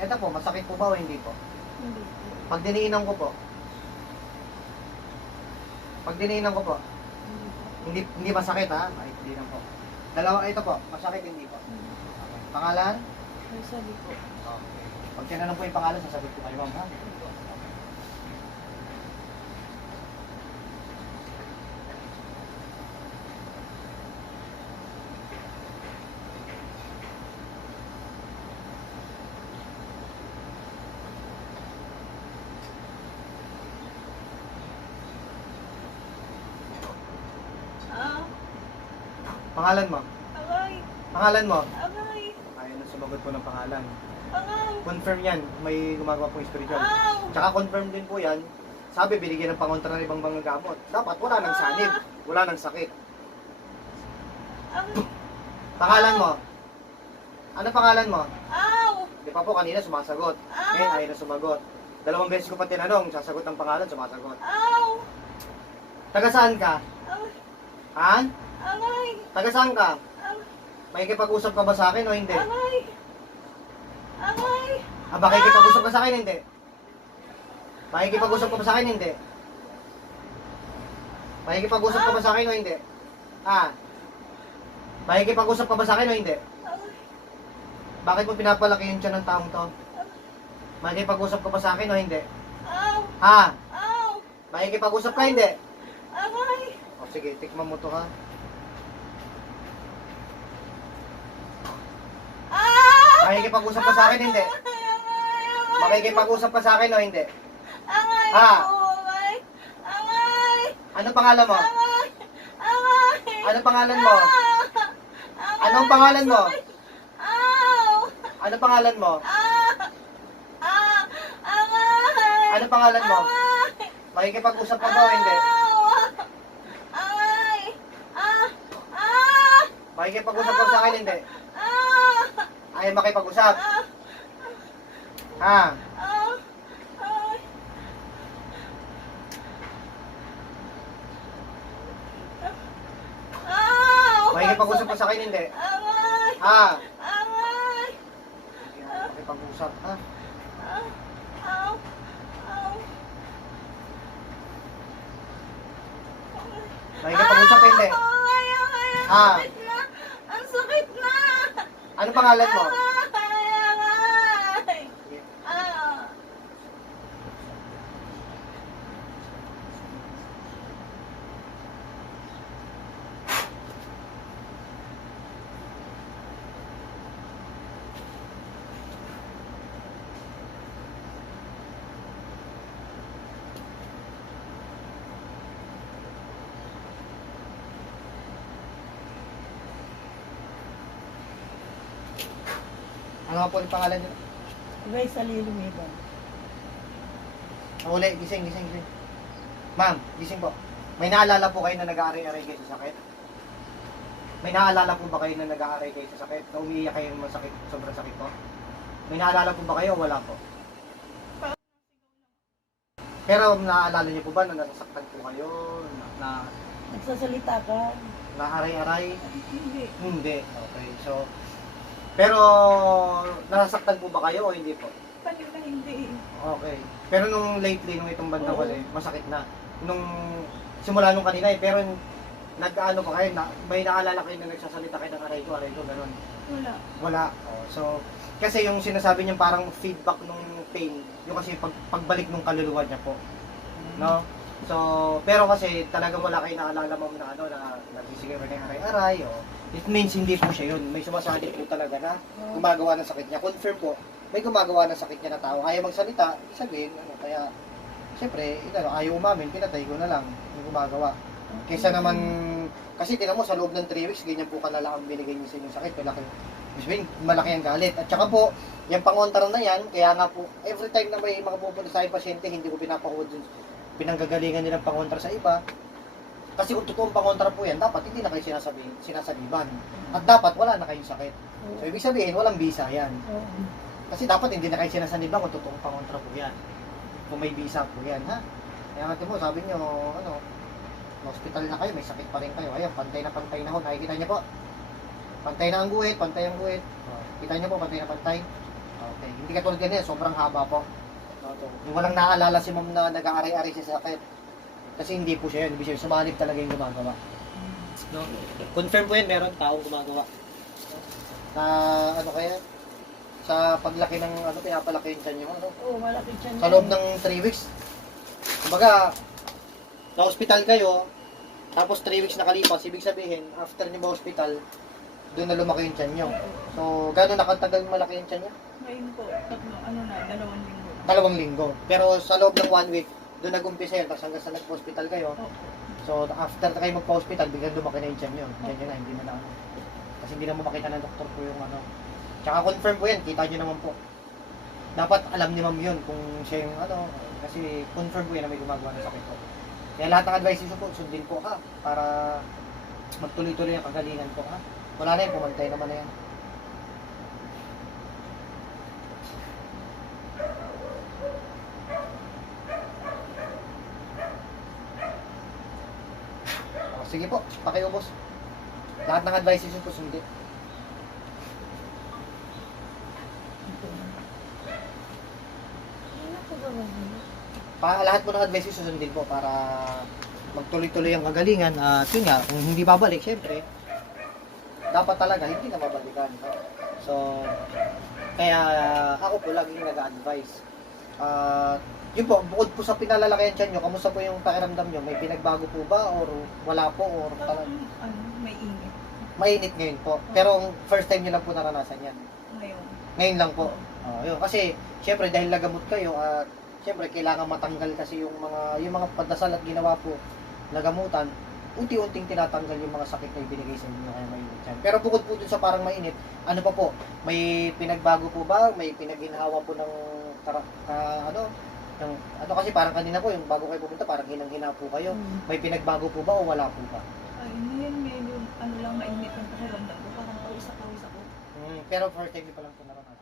Eto po, masakit po ba o hindi po? Hindi po. Pag diniinan ko po. Pag diniinan ko po. Hindi po. Hindi masakit ha? Ay, hindi lang po. Dalawa, ito po. Masakit hindi po. Hindi. Okay. Pangalan? Ay, sabi po. Okay. Pag tinanong po yung pangalan, sasagot ko kayo ma'am ha? Ah, Pangalan mo? agay, Pangalan mo? agay, Ayaw na sumagot po ng pangalan. agay, Confirm yan. May gumagawa pong spiritual. aw, Tsaka confirm din po yan. Sabi, binigyan ng pangontra ng ibang mga gamot. Dapat wala nang sanib. Wala nang sakit. agay, Pangalan mo? Ano pangalan mo? aw, Di pa po kanina sumasagot. Ngayon ayaw na sumagot. 2 beses ko pa tinanong, sasagot ng pangalan, sumasagot. aw, Taga saan ka? agay, Ha? agay, Taga saan ka? agay, Makikipag-usap ka ba sa akin o hindi? agay, agay, Makikipag-usap ka sa akin hindi? Makikipag-usap ka ba sa akin hindi? Makikipag-usap ka ba sa akin o hindi? Ha? Makikipag-usap ka ba sa akin o hindi? agay, Bakit mo pinapalaki yung tiyan ng taong to? Makikipag-usap ka ba sa akin o hindi? aw, Ha? aw, Makikipag-usap ka hindi? agay, O sige, tikman mo to ha. aw, Makikipag-usap ka sa akin hindi? Makikipag-usap ka sa akin o hindi? agay, Ha? agay, agay, Ano pangalan mo? agay, agay, Ano pangalan mo? Anong pangalan mo? aw, Ano pangalan mo? agay, Ano pangalan mo? agay, Makikipag-usap ka ba o hindi? agay, Makikipag-usap ka sa akin hindi? Ayaw makipag-usap? Ha? Makikipag-usap ka sa akin hindi? Ha? Makipag-usap ha? Makikipag-usap ka hindi? Ha? Ang sakit na! Ano pangalan mo? Ano nga po yung pangalan niyo? Grace Alilumida. Uli, gising. Ma'am, gising po. May naalala po kayo na nag-aaray-aray kayo sa sakit? May naalala po ba kayo na nag-aaray kayo sa sakit? Na umiiyak kayo ng masakit, sobrang sakit po? May naalala po ba kayo? Wala po. Pero naalala niyo po ba na nasasaktan po kayo? Na Nagsasalita ka? aray-aray? Hindi. Hindi. Okay, so... Pero nasasaktan po ba kayo o hindi po? Kanina hindi. Okay. Pero nung lately, nung itong bandang Oo. huli, masakit na. Nung simula nung kanina eh, pero nag-ano pa kayo, may naalala kayo na nagsasalita kayo ng aray ko, gano'n. Wala. Wala. Oh, so, kasi yung sinasabi niya parang feedback nung pain, yung kasi pagbalik nung kaluluwa niya po. No? So, pero kasi talagang wala kayo naalala mo na ano, na nagsisige rin ng aray-aray, o it means hindi po siya yun. May sumasali po talaga na gumagawa ng sakit niya. Confirm po, may gumagawa ng sakit niya na tao. Ayaw magsalita, sabihin, ano, kaya, siyempre, ayaw umamin, pinatay ko na lang yung gumagawa. Kaysa naman, kasi tinan mo, sa loob ng 3 weeks, ganyan po kalala ang binigay niyo sa inyong sakit. Malaki ang galit. At saka po, yung pangontra na yan, kaya nga po, every time na may mga pupunta sa aking pasyente, hindi ko pinapakuha dun, pinanggagalingan nilang pangontra sa iba. Kasi kung totoong pangontra po yan, dapat hindi na kayo sinasabiban. At dapat wala na kayong sakit. So, ibig sabihin, walang bisa yan. Kasi dapat hindi na kayo sinasaniban kung totoong pangontra po yan. Kung may bisa po yan, ha? Kaya nga mo, sabi nyo, ano, hospital na kayo, may sakit pa rin kayo. Ayan, pantay na ho. Nakikita niyo po. Pantay na ang guhit, pantay ang guhit. Kita niyo po, pantay na pantay. Okay. Hindi katulad ganyan, sobrang haba po. No, to. Yung walang naaalala si ma'am na nag-aari-ari sa sakit. Kasi hindi po siya yun. Ibig sabihin, sumanib talaga yung gumagawa. No? Confirm po yan, meron taong gumagawa. Na ano kaya? Sa paglaki ng ano, pinapalaki yung tiyan nyo. Ano? Oo, malaki siya Sa loob ng 3 weeks. Kumbaga, na hospital kayo, tapos 3 weeks nakalipas, ibig sabihin, after nyo ba hospital, doon na lumaki yung tiyan nyo. So, gano'n nakatagal malaki yung tiyan nyo? Ngayon po, ano na, 2 linggo. 2 linggo. Pero sa loob ng 1 week, doon nag-umpisa yun, tapos hanggang sa nag-hospital kayo. Oo. So, after kayo magpa-hospital, biglang lumaki na yung tiyan nyo. Tiyan nyo na, hindi na ano. Kasi hindi na mo makita ng doktor po yung ano. Tsaka confirm po yan, kita nyo naman po. Dapat alam ni ma'am yun kung siya yung ano, kasi confirm po yan na may gumagawa ng sakit po. Kaya lahat ng advice nyo po, sundin po ha, para magtuloy-tuloy ang kagalingan po ha. Wala na yun, pumantay naman na yan. O, sige po, pakiubos. Lahat ng advice nyo po, sundin. Ano po gawin mo? Lahat po ng advice nyo susundin po para magtuloy-tuloy ang kagalingan. At yun nga, kung hindi babalik, syempre, dapat talaga hindi na mabalikan. No? So, kaya ako po laging nag-advise. Yun po, bukod po sa pinalalakihan tiyan nyo, kamusta po yung pakiramdam nyo? May pinagbago po ba? Or wala po? Or Parang, may init. mainit ngayon po. Pero first time nyo lang po naranasan yan. Ngayon. Ngayon lang po. Yun. Kasi, syempre, dahil nagamot kayo, at syempre, kailangan matanggal kasi yung mga padasal at ginawa po, nagamutan, unti-unting tinatanggal yung mga sakit na ibinigay sa inyo kaya mainit yan. Pero bukod po dun sa parang mainit, ano pa po, may pinagbago po ba? May pinaginhawa po ng, ano kasi parang kanina po, yung bago kayo pumunta, parang hinang-hina po kayo. May pinagbago po ba o wala po ba? Ay, ngayon medyo, ano lang, mainit ang pakiramdam ko. Parang pawis ako. Pero first time nyo pa lang po naranasan.